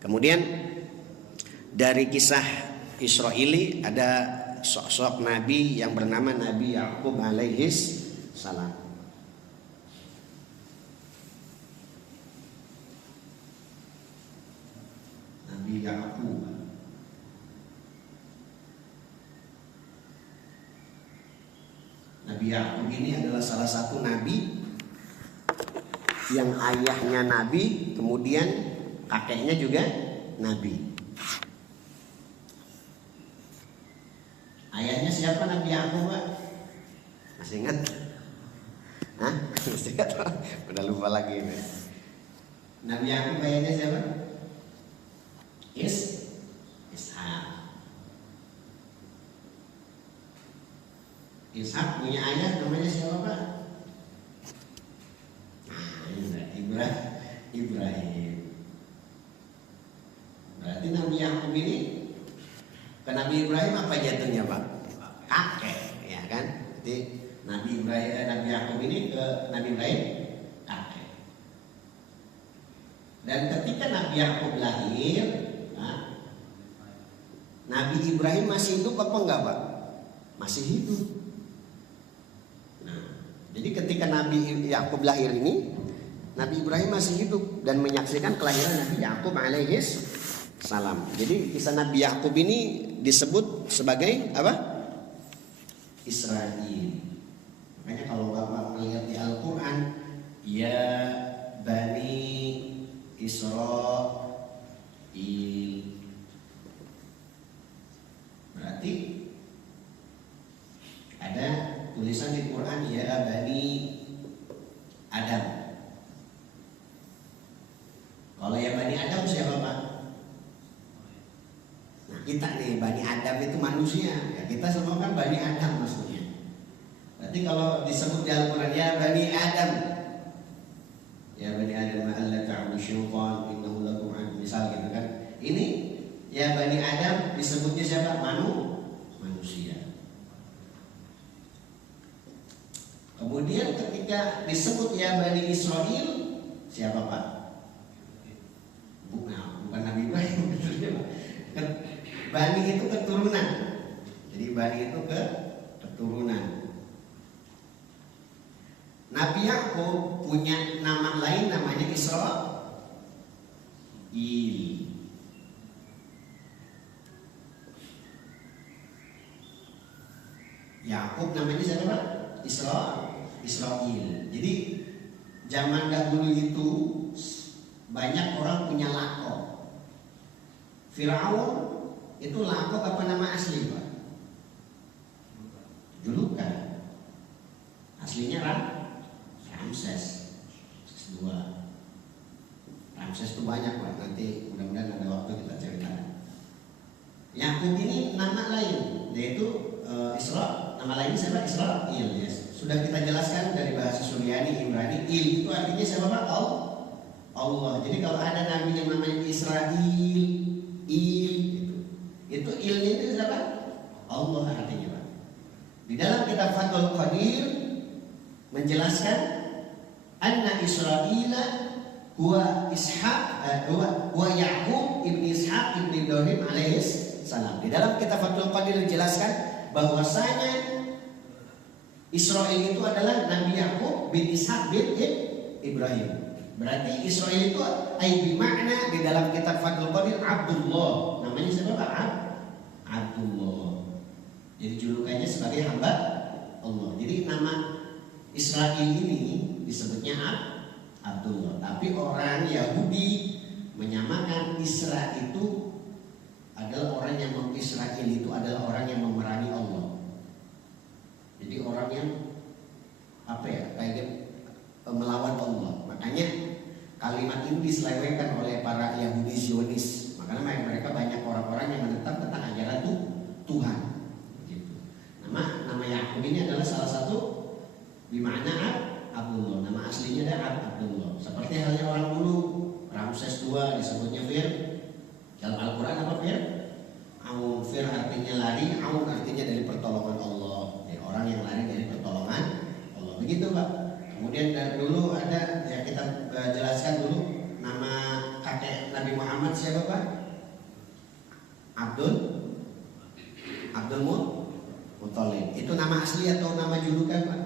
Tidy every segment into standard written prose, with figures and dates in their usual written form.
Kemudian dari kisah Israili ada sosok nabi yang bernama Nabi Yakub alaihis salam. Nabi Yakub. Nabi Yakub ini adalah salah satu nabi yang ayahnya nabi, kemudian kakeknya juga nabi. Ayahnya siapa Nabi Yakub, Pak? Masih ingat? Hah? Masih ingat? Udah lupa lagi ini. Nabi Yakub ayahnya siapa? Ishak. Ishak punya ayah namanya siapa, Pak? Ibrahim. Berarti Nabi Yakub ini ke Nabi Ibrahim apa jatuhnya, Pak? Kakek, ya kan? Jadi Nabi Yakub ini ke Nabi Ibrahim kakek. Dan ketika Nabi Yakub lahir, Nabi Ibrahim masih hidup apa enggak, Pak? Masih hidup. Nah, jadi ketika Nabi Yakub lahir ini, Nabi Ibrahim masih hidup dan menyaksikan kelahiran Nabi Yakub alaihis salam. Jadi kisah Nabi Yakub ini disebut sebagai apa? Israil. Makanya kalau Bapak melihat di Al-Quran, ya Bani Israil, berarti ada tulisan di Quran ya Bani Adam. Kalau ya Bani Adam siapa, Pak? Nah, kita nih Bani Adam itu manusia. Ya, kita semua kan Bani Adam maksudnya. Berarti kalau disebut di Al-Quran ya Bani Adam, ya Bani Adam alla ta'budu syaitan innahu lakum aduwwun, misal gitu kan. Ini ya Bani Adam disebutnya siapa? Manusia. Kemudian ketika disebut ya Bani Israil, siapa, Pak? Bukan Nabi Ibrahim, Bani itu keturunan. Jadi Bani itu keturunan. Nabi Yakub punya nama lain namanya Israil. Yakub namanya siapa, Pak? Israil. Jadi zaman dahulu itu banyak orang punya lakop. Firaun itu lakop apa nama asli, Pak? Julukan. Aslinya Ramses II. Ramses itu banyak, Pak. Nanti mudah-mudahan ada waktu kita ceritakan. Yakub ini nama lain, yaitu Isra. Nama lainnya siapa? Israil. Yes. Sudah kita jelaskan dari bahasa Suryani, Ibrani. Il itu artinya siapa, Pak? Allah. Jadi kalau ada nabi yang namanya Israil, itu ilnya itu siapa? Allah artinya, Pak. Di dalam kitab Fathul Qadir menjelaskan anna Israila huwa Ya'qub ibn Ishaq ibn Ibrahim alaihis salam. Di dalam kitab Fathul Qadir dijelaskan bahwasanya Israil itu adalah Nabi Ya'qub bin Ishaq bin Ibrahim. Berarti Israil itu bermakna di dalam kitab Fathul Qadir Abdullah. Namanya siapa, Pak? Abdullah. Jadi julukannya sebagai hamba Allah. Jadi nama Israil ini disebutnya Abdullah. Tapi orang Yahudi menyamakan Isra itu adalah orang yang Israil itu adalah orang yang memerangi Allah. Jadi orang yang kayak melawan Allah. Makanya kalimat ini diselewengkan oleh para Yahudi Zionis. Makanya mereka banyak orang-orang yang menentang tentang ajaran Tuhan. Gitu. Nama Yakub ini adalah salah satu bimana Abdullah. Nama aslinya adalah Abdullah. Seperti halnya orang dulu Ramses II disebutnya Fir. Dalam Al-Quran apa Fir? Aun. Fir artinya lari, Aun artinya dari pertolongan Allah. Jadi orang yang lari dari pertolongan Allah. Begitu, Pak. Kemudian dari dulu ada ya kita jelaskan dulu nama kakek Nabi Muhammad siapa Pak? Abdul Muthalib. Itu nama asli atau nama julukan Pak?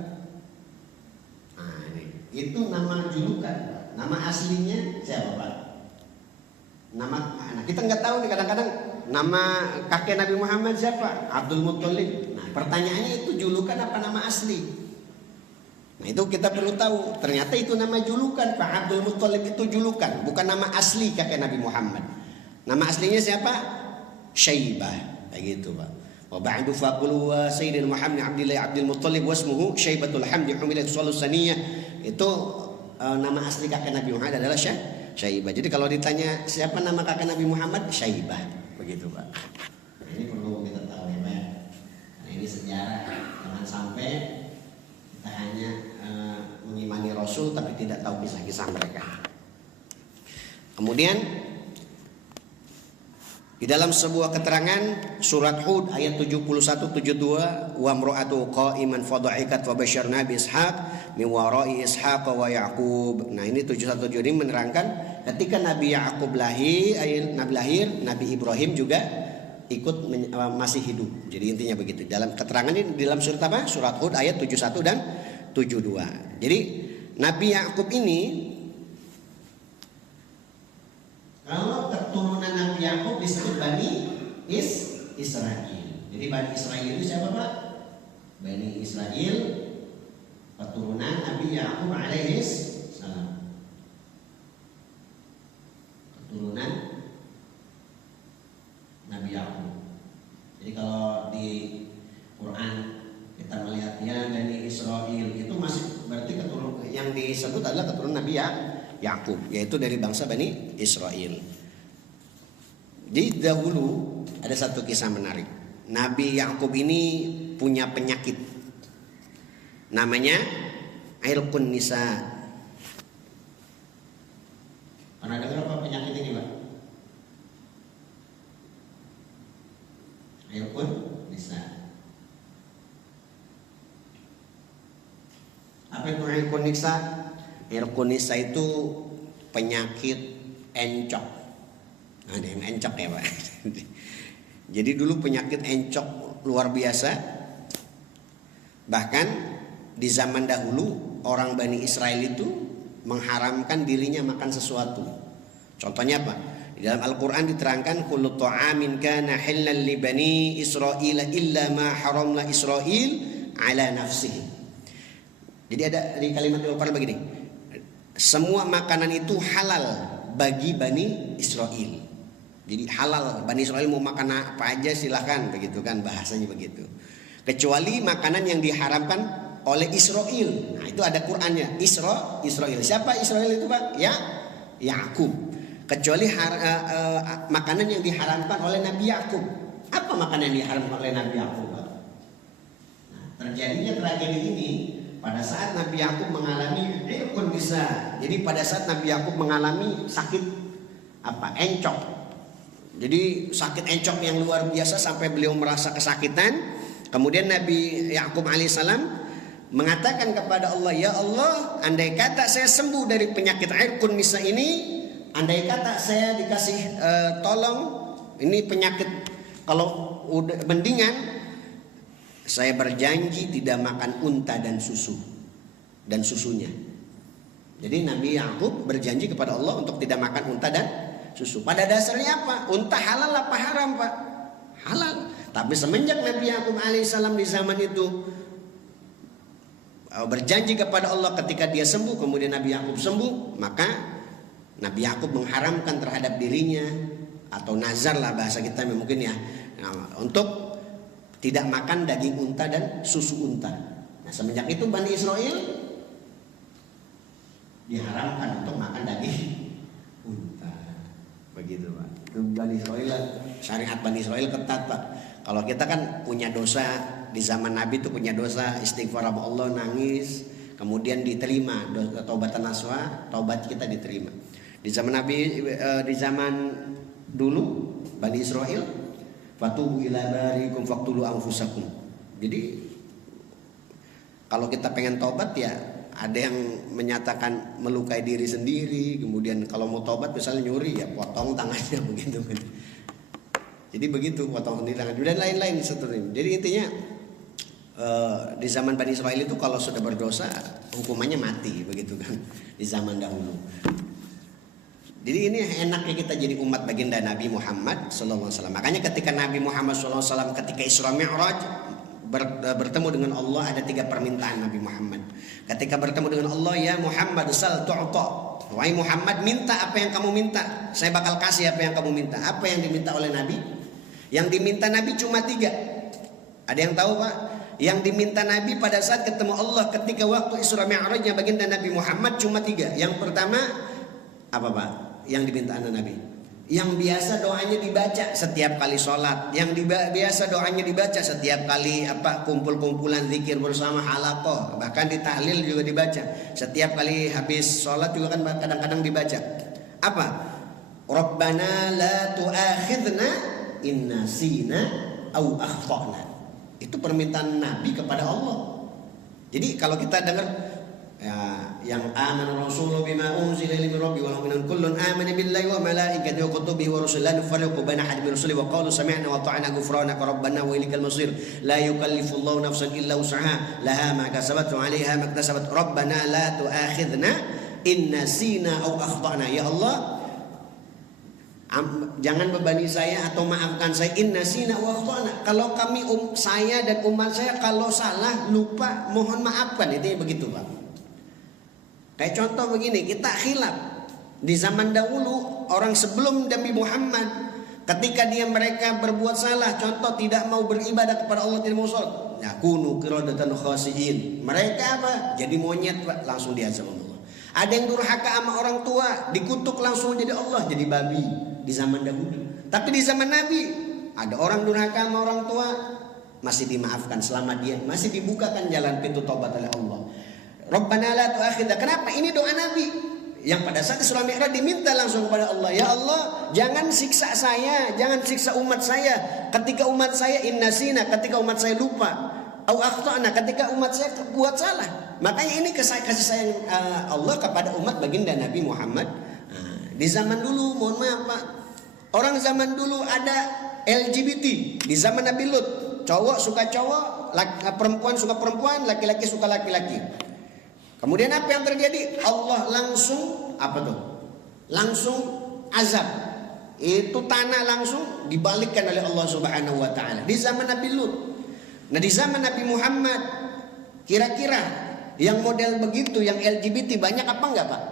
Nah ini, itu nama julukan Pak. Nama aslinya siapa Pak? Nah, kita nggak tahu nih, kadang-kadang nama kakek Nabi Muhammad siapa? Abdul Muthalib. Nah pertanyaannya itu julukan apa nama asli? Nah itu kita perlu tahu. Ternyata itu nama julukan Pak. Abdul Muthalib itu julukan, bukan nama asli kakek Nabi Muhammad. Nama aslinya siapa? Syaibah. Kayak gitu Pak. Wa ba'du faqulu wa sayyidina Muhammad Abdullah Abdul Muthalib wasmuhu Syaibatul Hamdi humilat salus saniyah. Itu nama asli kakek Nabi Muhammad adalah Syaibah. Jadi kalau ditanya siapa nama kakek Nabi Muhammad, Syaibah. Begitu Pak. Nah, ini perlu kita tahu ya Pak. Nah, ini sejarah. Jangan sampai kita hanya mengimani Rasul tapi tidak tahu kisah-kisah mereka. Kemudian di dalam sebuah keterangan surat Hud ayat 71-72, wa imra'atu qa'iman fadha'ikat wa basyarna bi Ishaq min wara'i Ishaq wa Yaqub. Nah, ini 71 ini menerangkan ketika Nabi Yaqub lahir, Nabi Ibrahim juga ikut masih hidup. Jadi intinya begitu. Dalam keterangan ini dalam surat apa? Surat Hud ayat 71 dan 72. Jadi Nabi Yaqub ini, kalau keturunan Nabi Yaqub disebut Bani Israel. Jadi Bani Israel itu siapa Pak? Bani Israel keturunan Nabi Yaqub alaihis salam. Keturunan Nabi Yaqub. Jadi kalau di Quran kita melihat ya Bani Israel itu masih berarti keturunan yang disebut adalah keturunan Nabi Yaqub, yaitu dari bangsa Bani Israel. Di dahulu ada satu kisah menarik. Nabi Yaqub ini punya penyakit namanya Irqun Nisa. Pernah dengar apa penyakit ini Pak? Irqun Nisa. Apa itu Irqun Nisa? Irqun Nisa itu penyakit encok. Ada yang encok ya Pak. Jadi dulu penyakit encok luar biasa. Bahkan di zaman dahulu orang Bani Israel itu mengharamkan dirinya makan sesuatu. Contohnya apa? Di dalam Al-Quran diterangkan kullu ta'amin kana halal li bani Israil illa ma haramna Israil ala nafsihi. Jadi ada di kalimat Al-Quran begini. Semua makanan itu halal bagi Bani Israel. Jadi halal, Bani Israel mau makan apa aja silahkan, begitu kan bahasanya begitu. Kecuali makanan yang diharamkan oleh Israel. Nah itu ada Qurannya. Israel. Siapa Israel itu Pak? Ya, Yakub. Kecuali makanan yang diharamkan oleh Nabi Yakub. Apa makanan yang diharamkan oleh Nabi Yakub Pak? Nah, terjadinya tragedi ini pada saat Nabi Yakub mengalami Irqun Nisa. Jadi pada saat Nabi Yakub mengalami sakit encok. Jadi sakit encok yang luar biasa sampai beliau merasa kesakitan. Kemudian Nabi Yakub alaihissalam mengatakan kepada Allah, ya Allah, andai kata saya sembuh dari penyakit Irqun Nisa ini, andai kata saya dikasih tolong ini penyakit, kalau udah mendingan saya berjanji tidak makan unta dan susunya. Jadi Nabi Yakub berjanji kepada Allah untuk tidak makan unta dan susu. Pada dasarnya apa? Unta halal apa haram Pak? Halal. Tapi semenjak Nabi Yakub alaihissalam di zaman itu berjanji kepada Allah ketika dia sembuh, kemudian Nabi Yakub sembuh, maka Nabi Yakub mengharamkan terhadap dirinya, atau nazar lah bahasa kita mungkin ya, untuk tidak makan daging unta dan susu unta. Nah semenjak itu Bani Israel diharamkan untuk makan daging unta. Begitu Pak. Itu Bani Israel, syariat Bani Israel ketat Pak. Kalau kita kan punya dosa di zaman Nabi itu punya dosa, istighfar sama Allah, nangis, kemudian diterima taubatan nasuha, taubat kita diterima. Di zaman Nabi, di zaman dulu Bani Israel, fatubu ila barikum faqtulu anfusakum. Jadi kalau kita pengen taubat ya Ada yang menyatakan melukai diri sendiri, kemudian kalau mau tobat misalnya nyuri ya potong tangannya begitu. Jadi begitu, potong sendiri tangan dan lain-lain seterusnya. Jadi intinya di zaman Bani Israil itu kalau sudah berdosa hukumannya mati begitu kan di zaman dahulu. Jadi ini enaknya kita jadi umat baginda Nabi Muhammad SAW. Makanya ketika Nabi Muhammad SAW ketika Isra Mi'raj bertemu dengan Allah, ada 3 permintaan Nabi Muhammad. Ketika bertemu dengan Allah, ya Muhammad sal tu'ta. Wahai Muhammad, minta apa yang kamu minta, saya bakal kasih apa yang kamu minta. Apa yang diminta oleh Nabi? Yang diminta Nabi cuma 3. Ada yang tahu Pak? Yang diminta Nabi pada saat ketemu Allah ketika waktu Isra Mi'rajnya baginda Nabi Muhammad cuma 3. Yang pertama apa Pak? Yang diminta anak Nabi, yang biasa doanya dibaca setiap kali sholat, yang biasa doanya dibaca setiap kali kumpul-kumpulan zikir bersama halaqah, bahkan di tahlil juga dibaca. Setiap kali habis sholat juga kan kadang-kadang dibaca. Apa? Rabbana la tu'akhidna in nasina au akhtana. Itu permintaan Nabi kepada Allah. Jadi kalau kita dengar yang amana rasulu bima unzila ilaihi rabbi wal mu'minun kullun amana billahi wa malaikatihi wa kutubihi wa rusulihi la nufarriqu baina ahadin min rusulihi wa qalu sami'na wa ata'na ghufranaka rabbana wa ilaikal masir la yukallifullahu nafsan illa wus'aha laha ma kasabat wa 'alaiha ma iktasabat rabbana la tu'akhidna in nasina aw akhtana. Ya Allah, jangan bebani saya atau maafkan saya in nasina wa akhtana. Kalau kami saya dan umat saya kalau salah lupa mohon maafkan. Itu begitu Pak. Kayak contoh begini, kita khilaf. Di zaman dahulu orang sebelum Nabi Muhammad, ketika mereka berbuat salah, contoh tidak mau beribadah kepada Allah, tidak mau sholat, ya kunu qiradatan khasiin. Mereka apa? Jadi monyet Pak, langsung diazab Allah. Ada yang durhaka sama orang tua, dikutuk langsung jadi Allah, jadi babi di zaman dahulu. Tapi di zaman Nabi ada orang durhaka sama orang tua, masih dimaafkan selama dia masih dibukakan jalan pintu taubat oleh Allah. Rabbana la tu'akhidna. Kenapa? Ini doa Nabi yang pada saat Isra Mi'raj diminta langsung kepada Allah. Ya Allah, jangan siksa saya, jangan siksa umat saya ketika umat saya innasina, ketika umat saya lupa, au akhtana, ketika umat saya buat salah. Makanya ini kasih sayang Allah kepada umat baginda Nabi Muhammad. Di zaman dulu, mohon maaf Pak, orang zaman dulu ada LGBT. Di zaman Nabi Lut, cowok suka cowok, perempuan suka perempuan, laki-laki suka laki-laki. Kemudian apa yang terjadi? Allah langsung langsung azab. Itu tanah langsung dibalikkan oleh Allah Subhanahu wa taala di zaman Nabi Lut. Nah, di zaman Nabi Muhammad kira-kira yang model begitu, yang LGBT banyak apa enggak, Pak?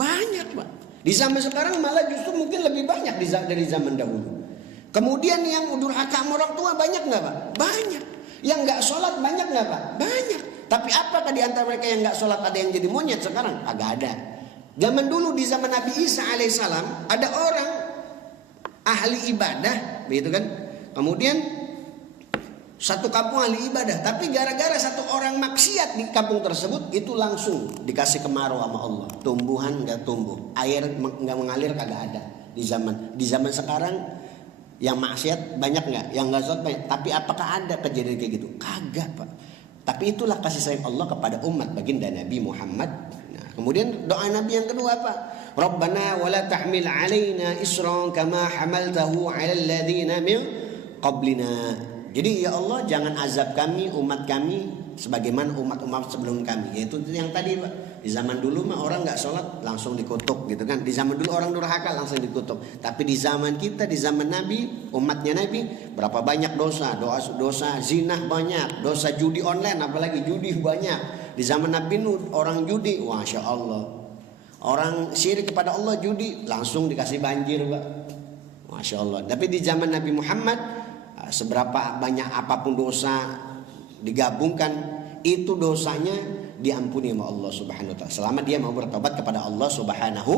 Banyak, Pak. Di zaman sekarang malah justru mungkin lebih banyak dari zaman dahulu. Kemudian yang durhaka sama orang tua banyak enggak, Pak? Banyak. Yang enggak sholat banyak enggak, Pak? Banyak. Tapi apakah di antara mereka yang nggak sholat ada yang jadi monyet sekarang? Agak ada. Zaman dulu di zaman Nabi Isa alaihissalam ada orang ahli ibadah, begitu kan? Kemudian satu kampung ahli ibadah, tapi gara-gara satu orang maksiat di kampung tersebut itu langsung dikasih kemarau sama Allah. Tumbuhan nggak tumbuh, air nggak mengalir, kagak ada di zaman sekarang. Yang maksiat banyak nggak? Yang nggak sholat banyak. Tapi apakah ada kejadian kayak gitu? Kagak Pak. Tapi itulah kasih sayang Allah kepada umat baginda Nabi Muhammad. Nah, kemudian doa Nabi yang kedua apa? Rabbana wala tahmil alaina isran kama hamaltahu 'alal ladzina min qablina. Jadi ya Allah, jangan azab kami, umat kami sebagaimana umat-umat sebelum kami. Yaitu yang tadi Pak. Di zaman dulu mah orang nggak sholat langsung dikutuk gitu kan. Di zaman dulu orang durhaka langsung dikutuk. Tapi di zaman kita, di zaman Nabi, umatnya Nabi, berapa banyak dosa zina banyak, dosa judi online apalagi judi banyak. Di zaman Nabi Nuh orang judi, masya Allah. Orang syirik kepada Allah judi langsung dikasih banjir Pak. Masya Allah. Tapi di zaman Nabi Muhammad seberapa banyak apapun dosa digabungkan, itu dosanya diampuni sama Allah Subhanahu wa taala selama dia mau bertobat kepada Allah Subhanahu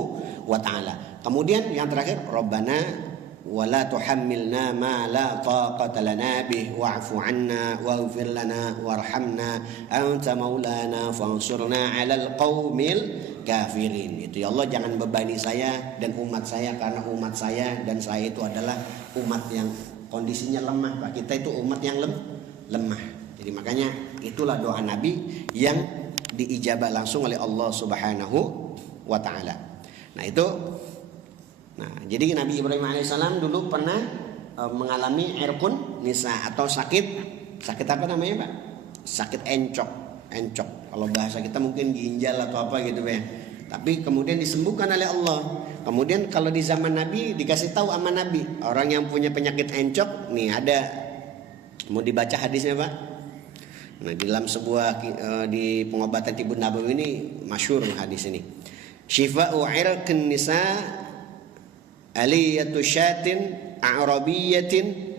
wa taala. Kemudian yang terakhir, Rabbana wala tuhammilna ma la taqata lana bih wa'fu 'anna waghfir lana warhamna anta maulana fansurna 'alal qaumil kafirin. Itu ya Allah, jangan bebani saya dan umat saya, karena umat saya dan saya itu adalah umat yang kondisinya lemah Pak. Kita itu umat yang lemah. Jadi makanya itulah doa Nabi yang diijabah langsung oleh Allah Subhanahu wa taala. Nah, itu jadi Nabi Ibrahim alaihissalam dulu pernah mengalami irqun nisa atau sakit apa namanya, Pak? Sakit encok. Kalau bahasa kita mungkin ginjal atau apa gitu ya. Tapi kemudian disembuhkan oleh Allah. Kemudian kalau di zaman Nabi dikasih tahu sama Nabi, orang yang punya penyakit encok, nih ada, mau dibaca hadisnya, Pak. Nah, di dalam sebuah di pengobatan Tibun Nabawi ini masyhur hadis ini. Syifa'u irqin nisa aliyatu syatin a'rabiyatin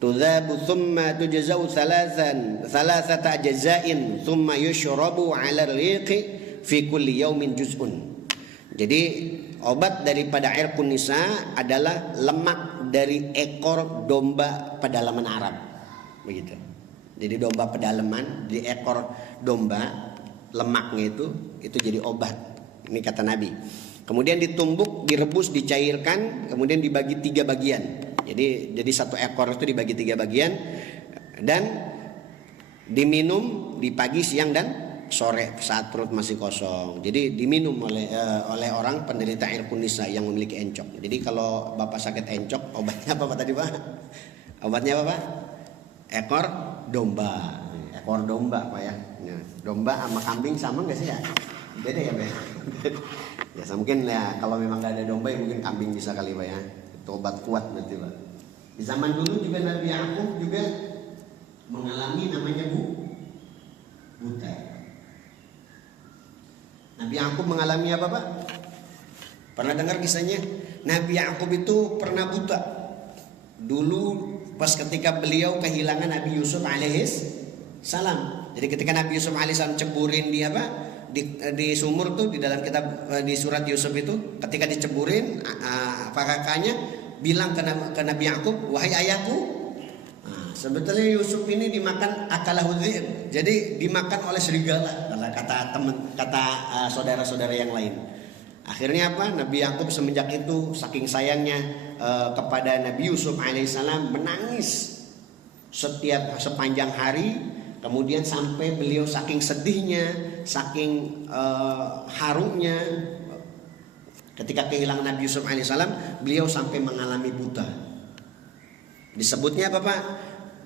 tudhabu thumma tujzau thalathata jazain thumma yushrabu 'ala riqi fi kulli yaumin juz'un. Jadi obat daripada irqun nisa adalah lemak dari ekor domba pedalaman Arab. Begitu. Jadi domba pedalaman di ekor domba, lemaknya itu jadi obat. Ini kata Nabi. Kemudian ditumbuk, direbus, dicairkan, kemudian dibagi 3 bagian. Jadi satu ekor itu dibagi 3 bagian dan diminum di pagi, siang dan sore saat perut masih kosong. Jadi diminum oleh orang penderita irqun nisa yang memiliki encok. Jadi kalau Bapak sakit encok, obatnya apa tadi, Pak? Obatnya apa, Pak? Ekor domba, Pak ya. Domba sama kambing sama nggak sih ya? Beda ya, Pak? Ya mungkin ya kalau memang nggak ada domba ya mungkin kambing bisa kali, Pak ya. Itu obat kuat berarti, Pak. Di zaman dulu juga Nabi Yakub juga mengalami namanya buta. Nabi Yakub mengalami apa, Pak? Pernah dengar kisahnya? Nabi Yakub itu pernah buta. Dulu pas ketika beliau kehilangan Nabi Yusuf alaihissalam. Jadi ketika Nabi Yusuf alaihissalam ceburin di sumur tuh, di dalam kitab di surat Yusuf itu, ketika diceburin kakaknya bilang ke Nabi Yakub, "Wahai ayahku, sebetulnya Yusuf ini dimakan akalahu dzib." Jadi dimakan oleh serigala, kata saudara-saudara yang lain. Akhirnya apa? Nabi Yakub semenjak itu saking sayangnya kepada Nabi Yusuf alaihissalam menangis sepanjang hari. Kemudian sampai beliau saking sedihnya, saking harumnya ketika kehilangan Nabi Yusuf alaihissalam, beliau sampai mengalami buta. Disebutnya apa, Pak?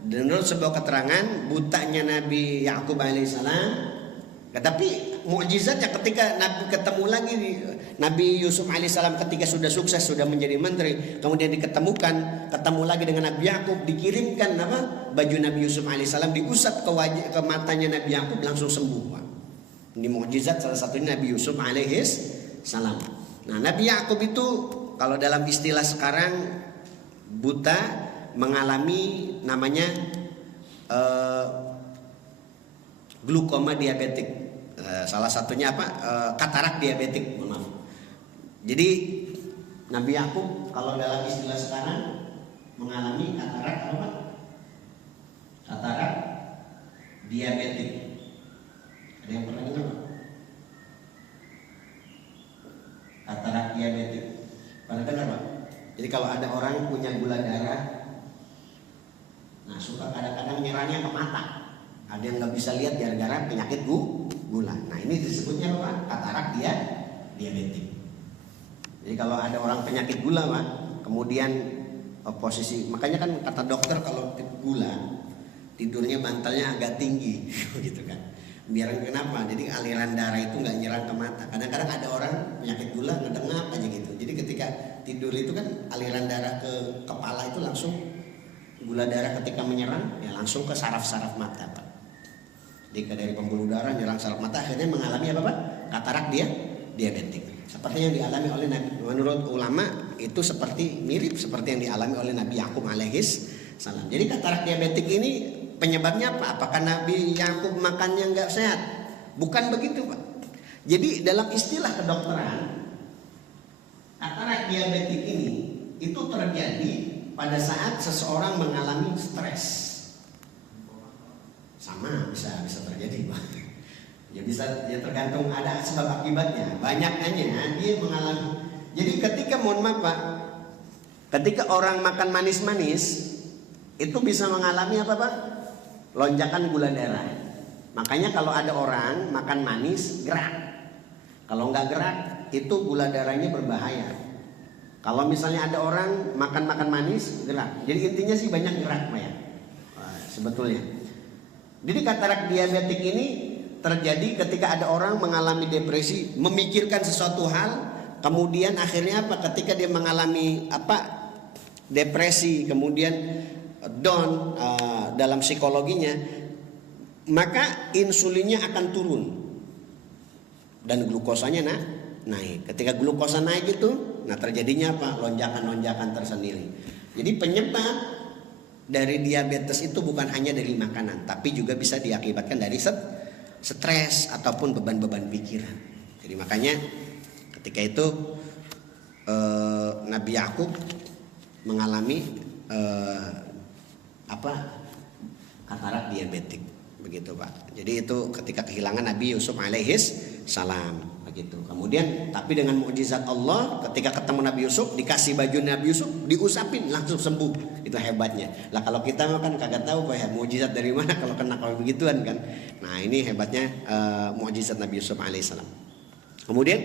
Menurut sebuah keterangan, butanya Nabi Yakub alaihissalam. Tapi mukjizatnya ketika Nabi ketemu lagi Nabi Yusuf alaihissalam ketika sudah sukses, sudah menjadi menteri, kemudian ketemu lagi dengan Nabi Yakub, dikirimkan baju Nabi Yusuf alaihissalam, diusap ke matanya Nabi Yakub, langsung sembuh, Pak. Ini mukjizat salah satunya Nabi Yusuf alaihissalam. Nah, Nabi Yakub itu kalau dalam istilah sekarang buta, mengalami namanya glukoma diabetik. Salah satunya katarak diabetik, maaf. Jadi Nabi Yakub kalau dalam istilah sekarang mengalami katarak apa? Katarak diabetik. Ada yang pernah dengar, Pak? Katarak diabetik. Pernah dengar, Pak? Jadi kalau ada orang punya gula darah, nah suka kadang-kadang nyerangnya ke mata. Ada yang nggak bisa lihat gara-gara penyakit gula. Nah ini disebutnya apa? Katarak diabetik. Jadi kalau ada orang penyakit gula, Pak, kemudian posisi, makanya kan kata dokter kalau gula tidurnya bantalnya agak tinggi, gitu kan. Biar kenapa? Jadi aliran darah itu nggak nyerang ke mata. Kadang-kadang ada orang penyakit gula ngedengap aja gitu. Jadi ketika tidur itu kan aliran darah ke kepala itu langsung, gula darah ketika menyerang ya langsung ke saraf-saraf mata, Pak. Jadi dari pembuluh darah nyerang saraf mata, akhirnya mengalami apa, Pak? Katarak diabetik. Seperti yang dialami oleh Nabi, menurut ulama itu mirip seperti yang dialami oleh Nabi Yakub alaihissalam. Jadi katarak diabetik ini penyebabnya apa? Apakah Nabi Yakub makannya nggak sehat? Bukan begitu, Pak. Jadi dalam istilah kedokteran, katarak diabetik ini itu terjadi pada saat seseorang mengalami stres. Sama bisa terjadi, Pak. Ya tergantung, ada sebab akibatnya. Banyaknya dia mengalami. Jadi ketika Pak, ketika orang makan manis-manis itu bisa mengalami apa, Pak? Lonjakan gula darah. Makanya kalau ada orang makan manis gerak. Kalau nggak gerak itu gula darahnya berbahaya. Kalau misalnya ada orang makan manis gerak. Jadi intinya sih banyak gerak ya. Sebetulnya. Jadi katarak diabetik ini terjadi ketika ada orang mengalami depresi, memikirkan sesuatu hal, kemudian akhirnya apa? Ketika dia mengalami depresi, kemudian down dalam psikologinya, maka insulinnya akan turun dan glukosanya naik. Ketika glukosa naik itu, terjadinya apa? Lonjakan-lonjakan tersendiri. Jadi penyebab dari diabetes itu bukan hanya dari makanan, tapi juga bisa diakibatkan dari stres ataupun beban-beban pikiran. Jadi makanya ketika itu Nabi Yakub mengalami katarak diabetik, begitu Pak. Jadi itu ketika kehilangan Nabi Yusuf alaihis salam, begitu. Kemudian tapi dengan mukjizat Allah, ketika ketemu Nabi Yusuf, dikasih baju Nabi Yusuf, diusapin langsung sembuh. Itu hebatnya. Lah kalau kita kan kagak tahu Pak ya, mukjizat dari mana kalau kena kalau begituan kan. Nah, ini hebatnya mukjizat Nabi Yusuf alaihissalam. Kemudian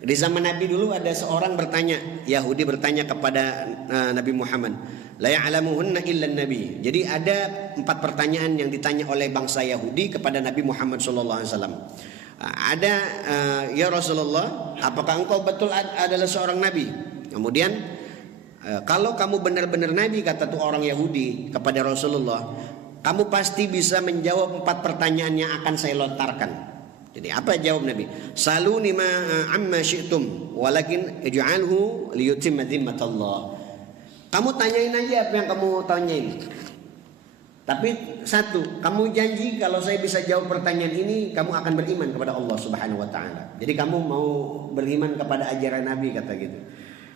di zaman Nabi dulu ada seorang bertanya, Yahudi bertanya kepada Nabi Muhammad, la ya'lamuhunna illa nabi. Jadi ada 4 pertanyaan yang ditanya oleh bangsa Yahudi kepada Nabi Muhammad sallallahu alaihi wasallam. Ada ya Rasulullah, apakah engkau betul adalah seorang nabi? Kemudian kalau kamu benar-benar nabi, kata tuh orang Yahudi kepada Rasulullah, kamu pasti bisa menjawab 4 pertanyaan yang akan saya lontarkan. Jadi apa jawab Nabi? Saluni ma amma syi'tum walakin ij'alhu liyutimma dhimmatallah. Kamu tanyain aja apa yang kamu tanyain. Tapi satu, kamu janji kalau saya bisa jawab pertanyaan ini, kamu akan beriman kepada Allah Subhanahu wa taala. Jadi kamu mau beriman kepada ajaran Nabi, kata gitu.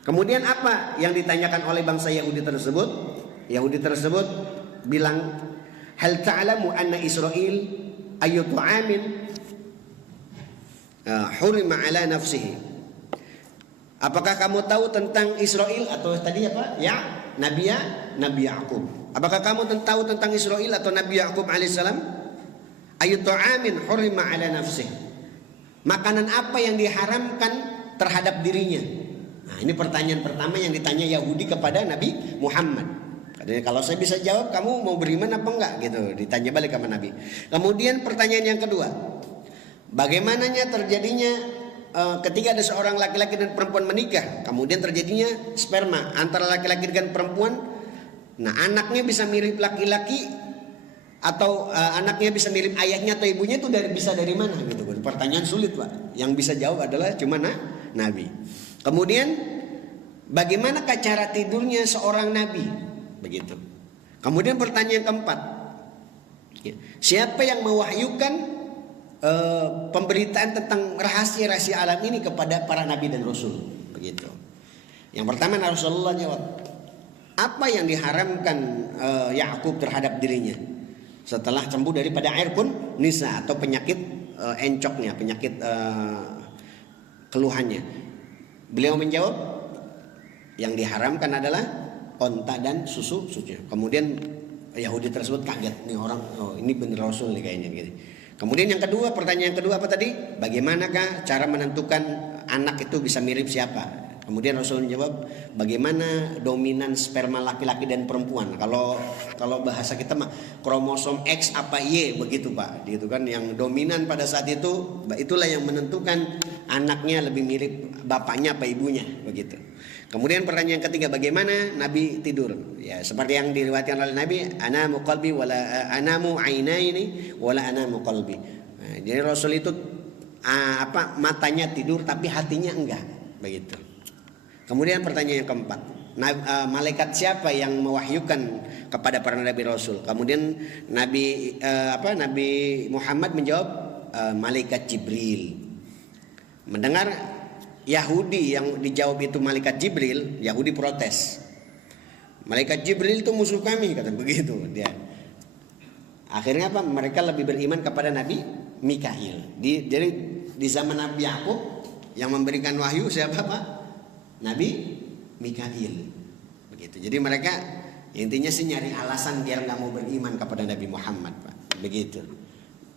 Kemudian apa yang ditanyakan oleh bangsa Yahudi tersebut? Yahudi tersebut bilang, hal ta'lamu anna Israel ayyutu amin hurima ala nafsihi. Apakah kamu tahu tentang Israel atau tadi apa? Ya, Nabi Yakub. Apakah kamu tahu tentang Israel atau Nabi Yakub alaihissalam? Ayyutu amin hurima ala nafsihi. Makanan apa yang diharamkan terhadap dirinya? Nah, ini pertanyaan pertama yang ditanya Yahudi kepada Nabi Muhammad. Katanya, kalau saya bisa jawab, kamu mau beriman apa enggak? Gitu, ditanya balik sama Nabi. Kemudian pertanyaan yang kedua, bagaimananya terjadinya ketika ada seorang laki-laki dan perempuan menikah, kemudian terjadinya sperma antara laki-laki dan perempuan. Nah, anaknya bisa mirip laki-laki atau anaknya bisa mirip ayahnya atau ibunya, itu bisa dari mana? Gitu. Pertanyaan sulit Pak. Yang bisa jawab adalah cuma Nabi. Kemudian bagaimana cara tidurnya seorang nabi? Begitu. Kemudian pertanyaan keempat, siapa yang mewahyukan pemberitaan tentang rahasia-rahasia alam ini kepada para nabi dan rasul? Begitu. Yang pertama Rasulullah jawab, apa yang diharamkan Yakub terhadap dirinya setelah sembuh daripada air kun nisa atau penyakit encoknya, penyakit keluhannya? Beliau menjawab, yang diharamkan adalah onta dan susunya. Kemudian Yahudi tersebut kaget, nih orang, oh ini benar Rasul nih kayaknya gitu. Kemudian yang kedua, pertanyaan yang kedua apa tadi? Bagaimanakah cara menentukan anak itu bisa mirip siapa? Kemudian Rasul menjawab, bagaimana dominan sperma laki-laki dan perempuan? Kalau bahasa kita mah kromosom X apa Y begitu Pak, gitu kan? Yang dominan pada saat itu, itulah yang menentukan anaknya lebih mirip bapaknya apa ibunya, begitu. Kemudian pertanyaan ketiga, bagaimana Nabi tidur? Ya seperti yang diriwayatkan oleh Nabi, anamu qalbi wala anamu ainaini wala anamu qalbi. Nah, jadi Rasul itu matanya tidur tapi hatinya enggak, begitu. Kemudian pertanyaan yang keempat, malaikat siapa yang mewahyukan kepada para nabi rasul? Kemudian Nabi Muhammad menjawab, malaikat Jibril. Mendengar Yahudi yang dijawab itu malaikat Jibril, Yahudi protes. Malaikat Jibril itu musuh kami, kata begitu dia. Akhirnya apa? Mereka lebih beriman kepada Nabi Mikail. Jadi di zaman Nabi Yakub yang memberikan wahyu siapa Pak? Nabi Mikail. Begitu. Jadi mereka intinya sih nyari alasan biar nggak mau beriman kepada Nabi Muhammad Pak. Begitu.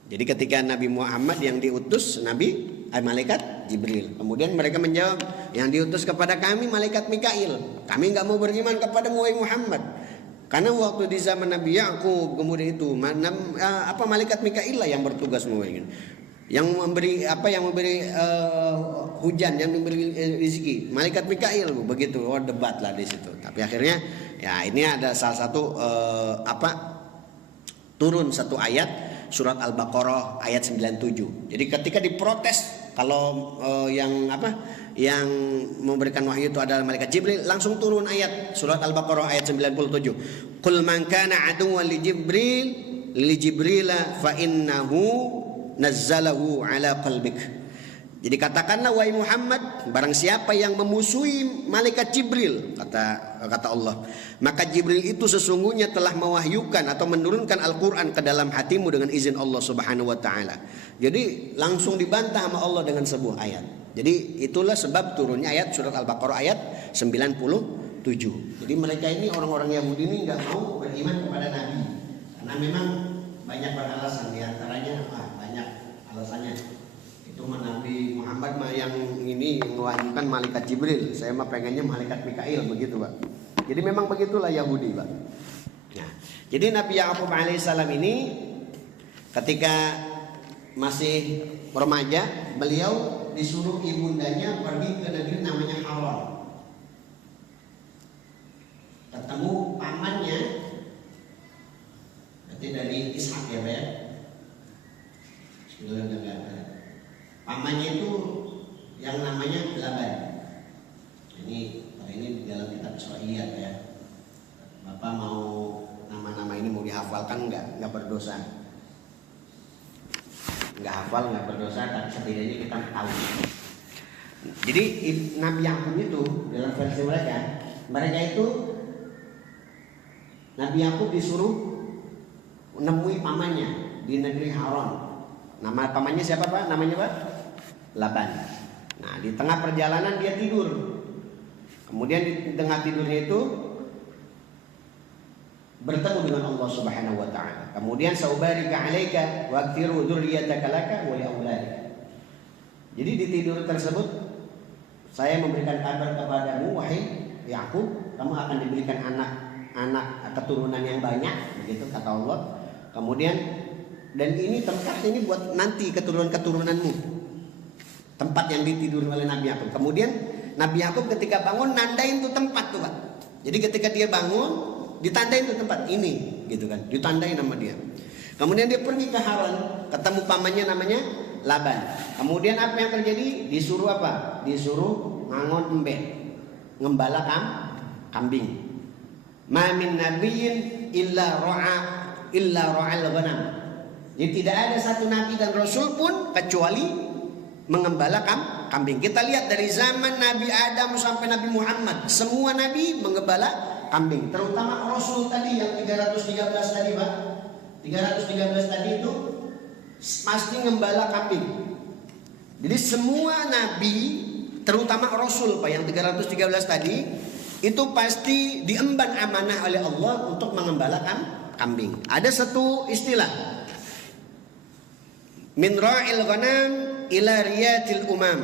Jadi ketika Nabi Muhammad yang diutus malaikat Jibril. Kemudian mereka menjawab, yang diutus kepada kami malaikat Mikail. Kami nggak mau beriman kepada Muhammad. Karena waktu di zaman Nabi Yakub kemudian itu malaikat Mikail lah yang bertugas yang memberi hujan, yang memberi rezeki, malaikat Mikail begitu. Debat lah di situ. Tapi akhirnya ya ini ada salah satu turun satu ayat surat Al-Baqarah ayat 97. Jadi ketika diprotes kalau yang memberikan wahyu itu adalah malaikat Jibril, langsung turun ayat surat Al-Baqarah ayat 97. Qul man kana aduwwan li Jibril fa innahu nazzalahu ala qalbik. Jadi katakanlah wahai Muhammad, barang siapa yang memusuhi malaikat Jibril, kata Allah, maka Jibril itu sesungguhnya telah mewahyukan atau menurunkan Al-Quran ke dalam hatimu dengan izin Allah Subhanahu wa taala. Jadi langsung dibantah sama Allah dengan sebuah ayat. Jadi itulah sebab turunnya ayat surat Al-Baqarah ayat 97. Jadi mereka ini orang-orang Yahudi ini nggak mau beriman kepada Nabi karena memang banyak beralasan, diantaranya banyak alasannya. Itu Nabi Muhammad yang ini mewahyukan malaikat Jibril, saya mah pengennya malaikat Mikail begitu, Pak. Jadi memang begitulah Yahudi, Pak. Nah, jadi Nabi Yakub alaihissalam ini ketika masih remaja, beliau disuruh ibundanya pergi ke negeri namanya Haran. Ketemu pamannya, berarti dari Ishak ya, Pak. Pamannya itu yang namanya Laban. Ini di dalam kitab Israiliyat ya. Bapak mau nama-nama ini mau dihafalkan nggak berdosa. Nggak hafal nggak berdosa, tapi setidaknya kita tahu. Jadi Nabi Yakub itu dalam versi mereka itu Nabi Yakub disuruh menemui pamannya di negeri Haran. Nama pamannya siapa, Pak? Namanya Pak? Laban. Nah, di tengah perjalanan dia tidur. Kemudian di tengah tidurnya itu bertemu dengan Allah Subhanahu wa taala. Kemudian saubarika 'alaika wa akthiru dzurriyyataka laka wa li auladik. Jadi di tidur tersebut saya memberikan kabar kepadamu wahai Yakub, kamu akan diberikan anak keturunan yang banyak, begitu kata Allah. Kemudian dan ini tempat ini buat nanti keturunan-keturunanmu. Tempat yang ditidur oleh Nabi Yakub. Kemudian Nabi Yakub ketika bangun nandain tuh tempat tuh, Pak. Jadi ketika dia bangun ditandain tuh tempat ini, gitu kan. Ditandain nama dia. Kemudian dia pergi ke Haran, ketemu pamannya namanya Laban. Kemudian apa yang terjadi? Disuruh apa? Disuruh ngangon embe, ngembala kambing. Ma min nabiyyin illa ra'al ghanam. Jadi tidak ada satu nabi dan rasul pun kecuali mengembala kambing. Kita lihat dari zaman Nabi Adam sampai Nabi Muhammad, semua nabi mengembala kambing. Terutama rasul tadi yang 313 tadi, Pak. 313 tadi itu pasti mengembala kambing. Jadi semua nabi, terutama rasul, Pak, yang 313 tadi itu pasti diemban amanah oleh Allah untuk mengembala kambing. Ada satu istilah, min ra'il ghanam ila riyatil umam.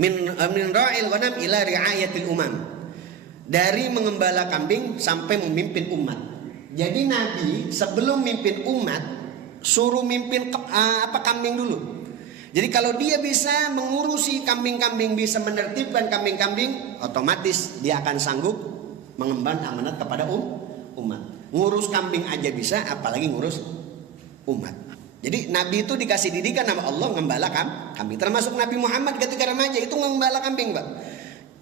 Min ra'il ghanam ila riayatil umam. Dari mengembala kambing sampai memimpin umat. Jadi Nabi sebelum mimpin umat suruh mimpin kambing dulu. Jadi kalau dia bisa mengurusi kambing-kambing, bisa menertibkan kambing-kambing, otomatis dia akan sanggup mengemban amanat kepada umat. Ngurus kambing aja bisa, apalagi ngurus umat. Jadi Nabi itu dikasih didikan sama Allah ngembala kambing. Termasuk Nabi Muhammad ketika remaja itu ngembala kambing, Pak.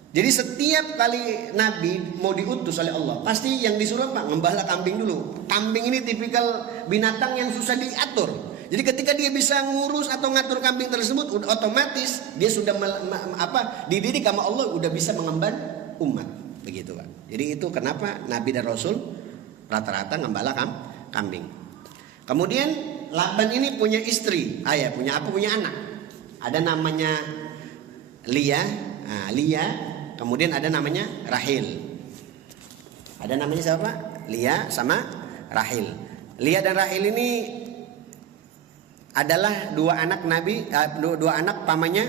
Jadi setiap kali Nabi mau diutus oleh Allah, pasti yang disuruh Pak ngembala kambing dulu. Kambing ini tipikal binatang yang susah diatur. Jadi ketika dia bisa ngurus atau ngatur kambing tersebut, otomatis dia sudah dididik sama Allah, udah bisa mengemban umat, begitu, Pak. Jadi itu kenapa Nabi dan Rasul rata-rata ngembala kambing. Kemudian Laban ini punya istri, punya anak. Ada namanya Lia, kemudian ada namanya Rahil. Ada namanya siapa? Lia sama Rahil. Lia dan Rahil ini adalah dua anak Nabi, dua anak pamannya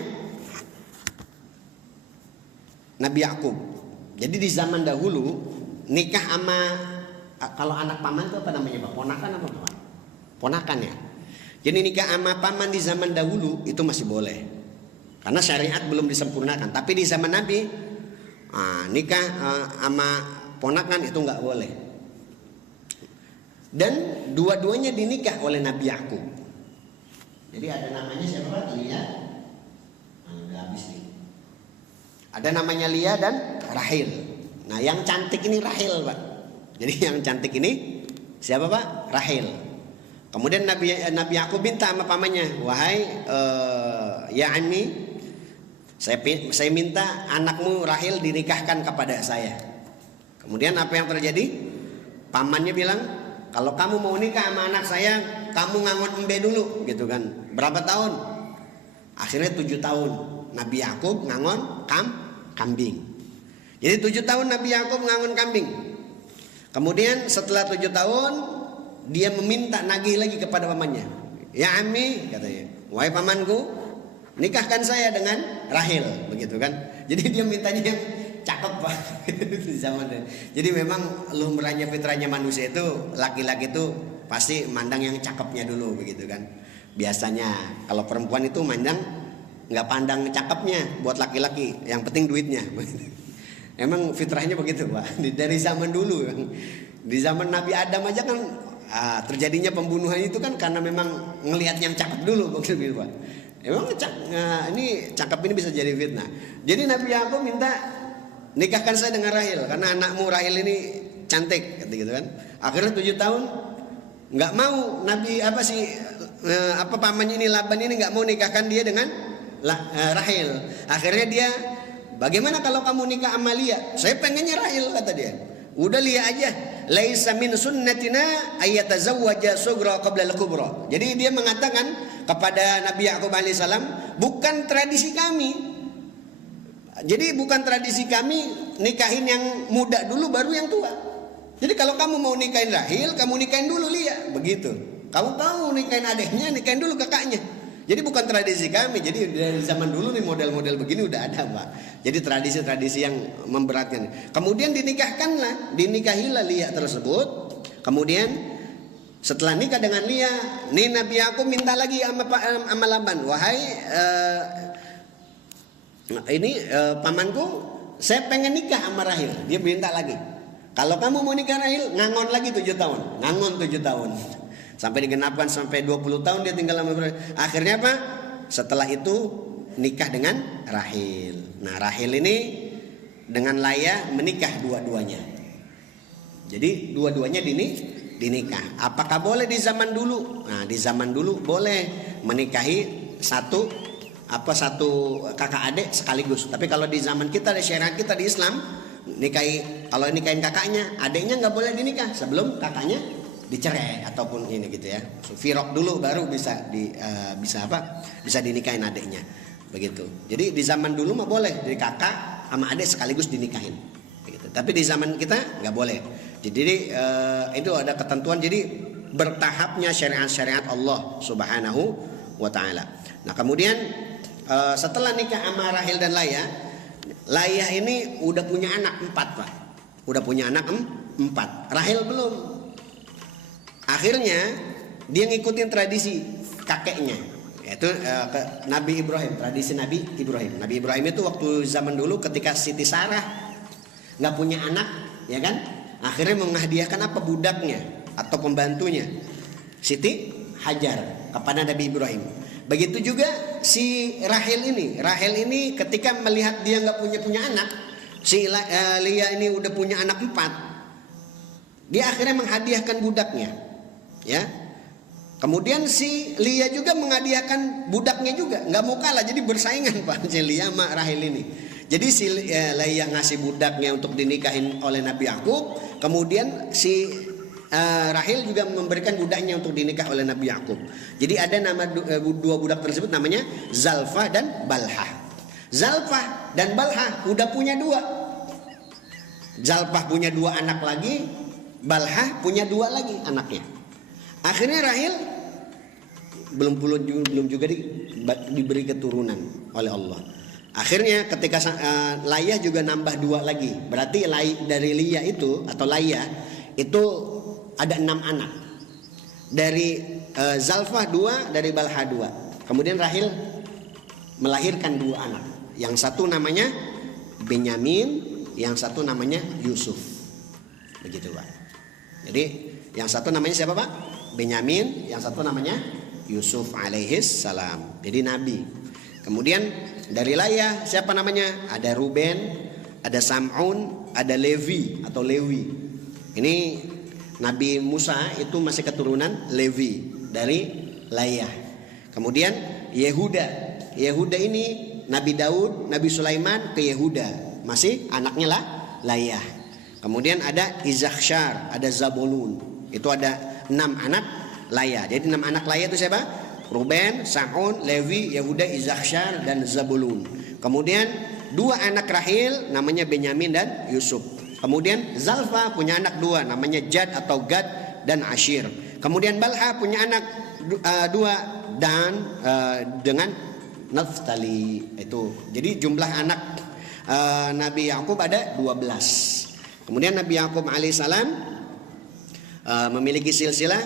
Nabi Yakub. Jadi di zaman dahulu nikah sama, kalau anak paman itu apa namanya, Pak? Ponakan apa paman? Ponakan ya. Jadi nikah sama paman di zaman dahulu itu masih boleh, karena syariat belum disempurnakan. Tapi di zaman Nabi nikah sama ponakan itu nggak boleh. Dan dua-duanya dinikah oleh Nabi Yakub. Jadi ada namanya siapa Pak? Lia. Udah habis nih. Ada namanya Lia dan Rahil. Nah yang cantik ini Rahil Pak. Jadi yang cantik ini siapa Pak? Rahil. Kemudian Nabi Yakub minta sama pamannya, wahai ya Ami, saya minta anakmu Rahil dinikahkan kepada saya. Kemudian apa yang terjadi? Pamannya bilang, kalau kamu mau nikah sama anak saya, kamu ngangon embe dulu, gitu kan? Berapa tahun? Akhirnya 7 tahun. Nabi Yakub ngangon kambing. Jadi 7 tahun Nabi Yakub ngangon kambing. Kemudian setelah 7 tahun dia meminta nagih lagi kepada pamannya. Ya Ami, katanya, wahai pamanku, nikahkan saya dengan Rahil, begitu kan? Jadi dia mintanya yang cakep Pak. Jadi memang lumrahnya fitrahnya manusia itu, laki-laki itu pasti mandang yang cakepnya dulu, begitu kan? Biasanya kalau perempuan itu mandang nggak pandang cakepnya buat laki-laki, yang penting duitnya. Emang fitrahnya begitu Pak. Dari zaman dulu, di zaman Nabi Adam aja kan terjadinya pembunuhan itu kan karena memang ngelihat yang cakep dulu, begitu Pak. Emang ini cakep ini bisa jadi fitnah. Jadi Nabi Yakub minta nikahkan saya dengan Rahil karena anakmu Rahil ini cantik, gitu kan. Akhirnya 7 tahun nggak mau Nabi pamannya ini Laban ini nggak mau nikahkan dia dengan Rahil. Akhirnya dia, bagaimana kalau kamu nikah sama Lia? Saya pengennya Rahil, kata dia. Udah Lia aja. Laisa min sunnatina ayatazawwaja sugra qabla al-kubra. Jadi dia mengatakan kepada Nabi Yakub alaihissalam, bukan tradisi kami. Jadi bukan tradisi kami nikahin yang muda dulu baru yang tua. Jadi kalau kamu mau nikahin Rahil, kamu nikahin dulu Lia, begitu. Kamu mau nikahin adiknya, nikahin dulu kakaknya. Jadi bukan tradisi kami. Jadi dari zaman dulu nih model-model begini udah ada Pak. Jadi tradisi-tradisi yang memberatkan. Kemudian dinikahilah Lia tersebut. Kemudian setelah nikah dengan Lia, nih Nabi Yakub minta lagi sama Laban, wahai pamanku, saya pengen nikah sama Rahil. Dia minta lagi, kalau kamu mau nikah Rahil, ngangon lagi 7 tahun. Ngangon 7 tahun. Sampai digenapkan sampai 20 tahun dia tinggal sama Rahil. Akhirnya apa? Setelah itu nikah dengan Rahil. Nah Rahil ini dengan Laya menikah dua-duanya. Jadi dua-duanya dinikah. Apakah boleh di zaman dulu? Nah di zaman dulu boleh menikahi satu kakak adik sekaligus. Tapi kalau di zaman kita, di syariat kita di Islam, kalau nikahin kakaknya, adiknya nggak boleh dinikah sebelum kakaknya dicerai ataupun ini gitu ya. Firok dulu baru bisa dinikahin adiknya, begitu. Jadi di zaman dulu mah boleh, jadi kakak sama adik sekaligus dinikahin, begitu. Tapi di zaman kita nggak boleh. Jadi itu ada ketentuan. Jadi bertahapnya syariat Allah Subhanahu wa Ta'ala. Nah kemudian setelah nikah sama Rahil dan Laya ini udah punya anak 4 Pak. Udah punya anak 4. Rahil belum. Akhirnya dia ngikutin tradisi kakeknya, yaitu Nabi Ibrahim, tradisi Nabi Ibrahim. Nabi Ibrahim itu waktu zaman dulu ketika Siti Sarah nggak punya anak, ya kan? Akhirnya menghadiahkan apa, budaknya atau pembantunya, Siti Hajar, kepada Nabi Ibrahim. Begitu juga si Rahil ini ketika melihat dia nggak punya anak, si Lia ini udah punya anak 4, dia akhirnya menghadiahkan budaknya. Ya, kemudian si Lia juga menghadiahkan budaknya juga, nggak mau kalah, jadi bersaingan Pak si Lia sama Rahil ini. Jadi si Lia ngasih budaknya untuk dinikahin oleh Nabi Yakub, kemudian si Rahil juga memberikan budaknya untuk dinikah oleh Nabi Yakub. Jadi ada nama dua budak tersebut namanya Zalfah dan Balhah. Zalfah dan Balhah udah punya 2. Zalfah punya 2 anak lagi, Balhah punya 2 lagi anaknya. Akhirnya Rahil belum juga diberi keturunan oleh Allah. Akhirnya ketika Layah juga nambah 2 lagi. Berarti dari Lia itu atau Layah itu ada 6 anak. Dari Zalfah 2, dari Balha 2. Kemudian Rahil melahirkan 2 anak. Yang satu namanya Benyamin, yang satu namanya Yusuf. Begitu Pak. Jadi yang satu namanya siapa Pak? Benyamin, yang satu namanya Yusuf alaihis salam. Jadi nabi. Kemudian dari Layah siapa namanya? Ada Ruben, ada Sam'un, ada Levi atau Lewi. Ini Nabi Musa itu masih keturunan Levi dari Layah. Kemudian Yehuda. Yehuda ini Nabi Daud, Nabi Sulaiman ke Yehuda, masih anaknya lah Layah. Kemudian ada Izakhsyar, ada Zabulun. Itu ada 6 anak Layah. Jadi 6 anak Layah itu siapa? Ruben, Sa'un, Levi, Yehuda, Izakhsyar dan Zabulun. Kemudian 2 anak Rahil namanya Benyamin dan Yusuf. Kemudian Zalfa punya anak 2 namanya Jad atau Gad dan Ashir. Kemudian Balha punya anak 2 dan dengan Naftali itu. Jadi jumlah anak Nabi Yakub ada 12. Kemudian Nabi Yakub alaihissalam memiliki silsilah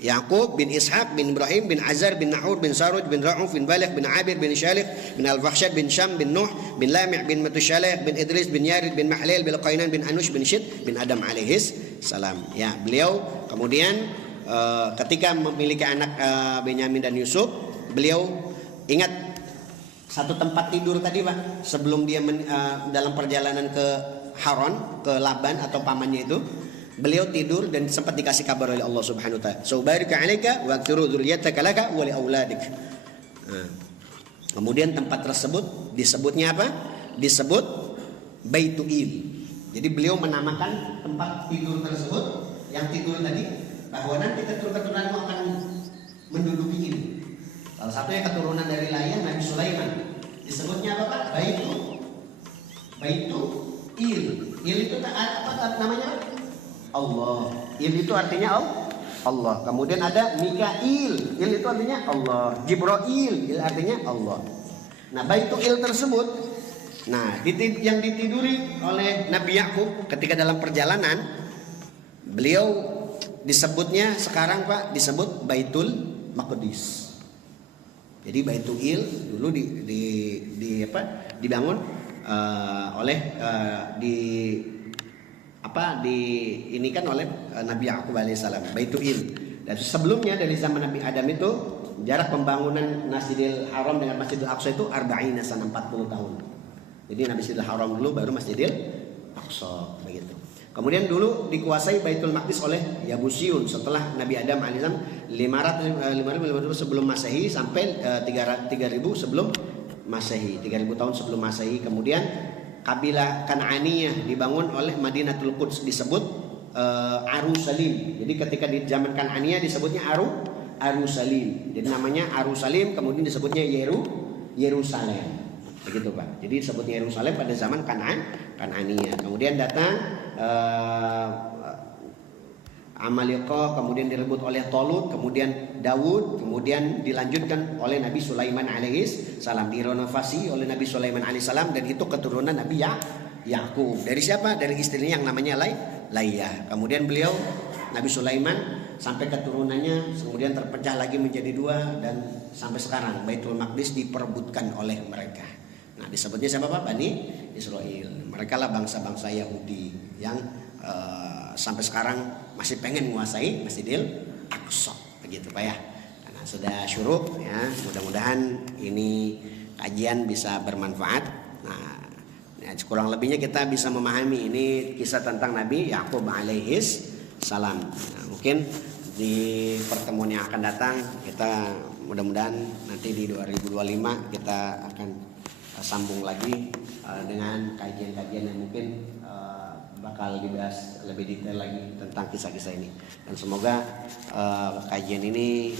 Yakub bin Ishaq bin Ibrahim bin Azar bin Nahur bin Saruj bin Ra'uf bin Balih bin Abir bin Syalik bin Al-Fahsyad bin Syam bin Nuh bin Lami' bin Matushalih bin Idris bin Yarid bin Mahlil bin Qainan bin Anush bin Syid bin Adam alaihis salam. Ya, beliau kemudian ketika memiliki anak Benyamin dan Yusuf, beliau ingat satu tempat tidur tadi Pak, sebelum dia dalam perjalanan ke Haran, ke Laban atau pamannya itu, beliau tidur dan sempat dikasih kabar oleh Allah Subhanahu wa taala. Saubarika 'alaika wa aktsiru dzurriyyataka laka wa li auladik. Kemudian tempat tersebut disebutnya apa? Disebut Baituil. Jadi beliau menamakan tempat tidur tersebut, yang tidur tadi, bahwa nanti keturunan-keturunanmu akan menduduki ini. Salah satunya keturunan dari Layah Nabi Sulaiman. Disebutnya apa Pak? Baituil. Il itu apa namanya? Allah. Il itu artinya Allah. Kemudian ada Mikail. Il itu artinya Allah. Jibril. Il artinya Allah. Nah, Baituil tersebut, yang ditiduri oleh Nabi Yakub ketika dalam perjalanan, beliau disebutnya sekarang Pak disebut Baitul Maqdis. Jadi Baituil dulu dibangun diinikan oleh Nabi Yakub alaihissalam, Baituil. Dan sebelumnya dari zaman Nabi Adam itu jarak pembangunan Masjidil Haram dengan Masjidil Aqsa itu 40 tahun. Jadi Masjidil Haram dulu baru Masjidil Aqsa begitu. Kemudian dulu dikuasai Baitul Maqdis oleh Yabusiyun setelah Nabi Adam alaihissalam 500 sebelum Masehi sampai 3000 sebelum Masehi, 3000 tahun sebelum Masehi. Kemudian kabilah Kan'aniyah dibangun oleh Madinatul Quds, disebut Arusalim. Jadi ketika di zaman Kan'aniyah disebutnya Arusalim. Jadi namanya Arusalim, kemudian disebutnya Yerusalem. Begitu Pak. Jadi disebutnya Yerusalem pada zaman Kan'aniyah. Kemudian datang Amalika, kemudian direbut oleh Tolut, kemudian Daud, kemudian dilanjutkan oleh Nabi Sulaiman alaihis salam, direnovasi oleh Nabi Sulaiman alaihis salam, dan itu keturunan Nabi Yakub. Dari siapa? Dari istrinya yang namanya Layah. Kemudian beliau Nabi Sulaiman sampai keturunannya kemudian terpecah lagi menjadi 2 dan sampai sekarang Baitul Maqdis diperebutkan oleh mereka. Nah, disebutnya siapa Pak? Bani Israel. Mereka lah bangsa-bangsa Yahudi yang sampai sekarang masih pengen menguasai Masjidil Aqsa, begitu Pak ya. Nah, sudah syuruk ya. Mudah-mudahan ini kajian bisa bermanfaat. Nah, ya, kurang lebihnya kita bisa memahami ini kisah tentang Nabi Yakub alaihis salam. Nah, mungkin di pertemuan yang akan datang kita mudah-mudahan nanti di 2025 kita akan sambung lagi dengan kajian-kajian yang mungkin bakal dibahas lebih detail lagi tentang kisah-kisah ini. Dan semoga kajian ini